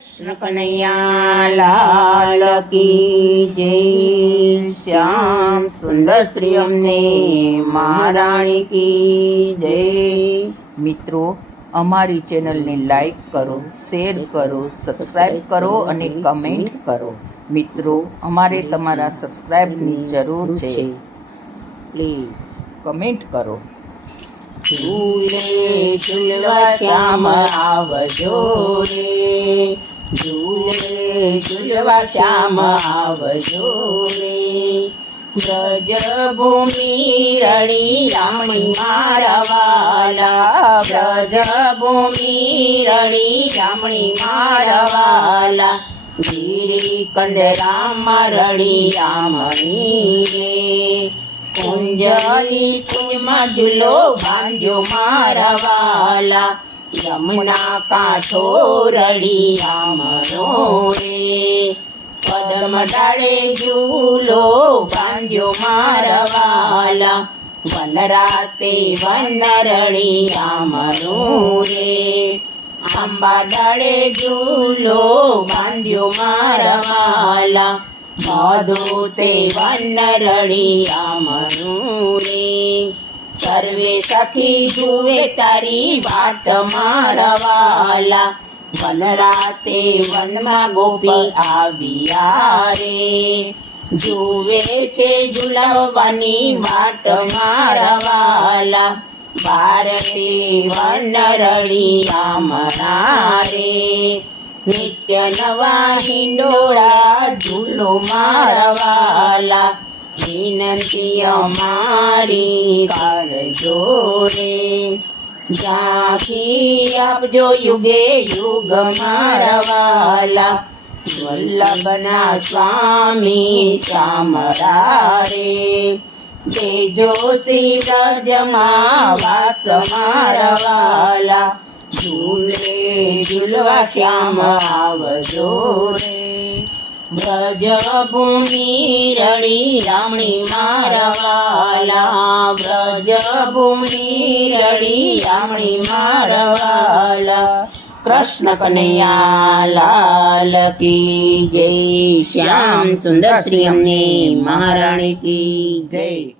कृष्ण कन्हैया लाल की जय। श्याम सुंदर श्री अમને મહારાણી की जय। મિત્રો, અમારી ચેનલને લાઈક કરો, શેર કરો, સબસ્ક્રાઇબ કરો અને કમેન્ટ કરો। મિત્રો, અમારે તમારા સબસ્ક્રાઇબની જરૂર છે, પ્લીઝ કમેન્ટ કરો। ઝૂલે ઝૂલવા શ્યામ આવજો રે, ઝૂલે ઝૂલવા શ્યામ આવજો રે। બ્રજ ભૂમિ રડી રામણી મારા વાલા, બ્રજ ભૂમિ રડી રામણી મારા વાલા। ગિરી કંદ રામ રડી રામણી રે, કુંજલી કુંજમાં ઝૂલો બાંધ્યો મારા વાલા। યમુના કાંઠો રડી રામનો રે, પદ્મ ડાળે ઝૂલો બાંધ્યો મારા વાલા। વનરાતે વન રડી રામનો રે, આંબા ડાળે ઝૂલો બાંધ્યો મારા વાલા। મધુતે વન રડી રામનું રે, સર્વે સખી જુએ તારી વાટ મારા વાલા। વનરાતે વનમાં ગોપી આવ્યા રે, જુએ છે ઝુલાવવાની વાટ મારા વાલા। ભારતે વન રડી રામના રે, નિત્ય નવા હિંડોળા ઝૂલો મારા વાલા। વિનંતી અમારી કરજો રે, ઝાંખી આપજો યુગે યુગ મારા વાલા। વલ્લભના સ્વામી શામળા રે, દેજો શ્રી વ્રજમાં વાસ મારા વાલા। ઝૂલે ઝૂલવા શ્યામ આવજો રે, બ્રજ ભૂમિ રડી રામણી મારા વાલા। બ્રજ ભૂમિ રડી રામણી મારા વાલા। કૃષ્ણ કનૈયા લાલ કી જય। શ્યામ સુંદર શ્રી અમને મહારાણી કી જય।